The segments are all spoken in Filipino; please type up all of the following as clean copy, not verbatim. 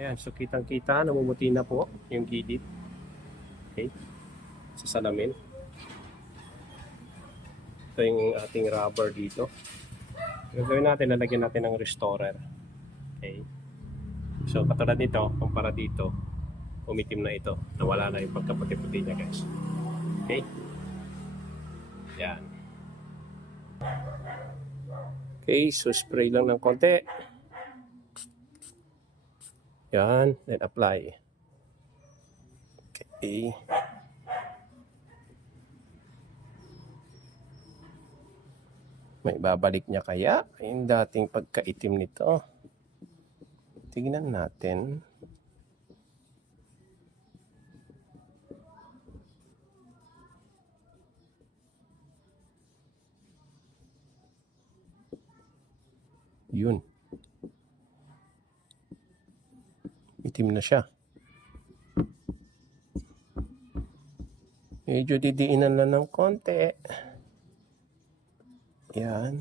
Ayan, so kitang-kita, namumuti na po yung gilid. Okay, sa salamin. Ito yung ating rubber dito. Gagawin natin, lalagyan natin ng restorer. Okay. So, katulad nito, kumpara dito, umitim na ito. Nawala na yung pagkaputi-puti niya, guys. Okay. Yan. Okay, so spray lang ng konti. Yan, then apply. Okay. May babalik niya kaya yung dating pagkaitim nito. Tignan natin. Yun. Itim na siya. Medyo didiinan lang ng konti. Yan.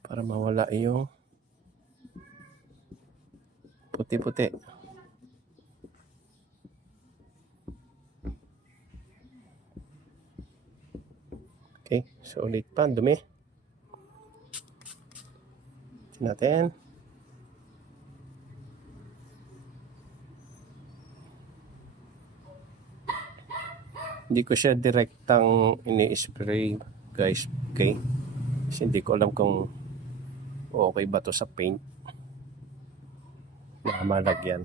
Para mawala yung puti-puti. Okay, so ulit pa, dumi. Tingnan natin. Hindi ko siya direktang ini-spray, guys. Okay? Kasi hindi ko alam kung okay ba to sa paint na malagyan.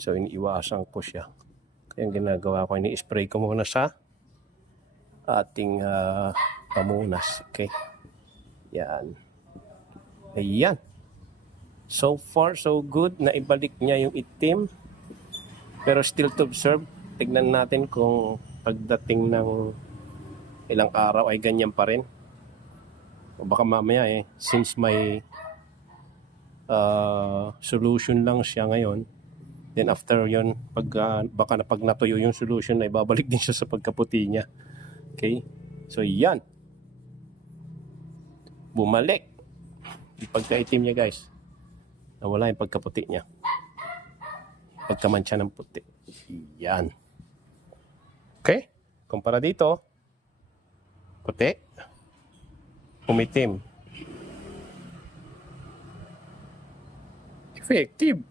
So, iniiwasan ko siya. Kaya ang ginagawa ko, ini-spray ko muna sa ating pamunas. Okay? Yan. Ayan. So far, so good. Naibalik niya yung itim. Pero still to observe. Tignan natin kung pagdating ng ilang araw ay ganyan pa rin. O baka mamaya since may solution lang siya ngayon, then after yon baka na pag natuyo yung solution ay babalik din siya sa pagkaputi niya. Okay? So yan. Bumalik. Yung pagkaitim niya, guys. Nawala yung pagkaputi niya. Pagkamantsa ng puti. Yan. Okay? Kumpara dito, puti, umitim. Effective.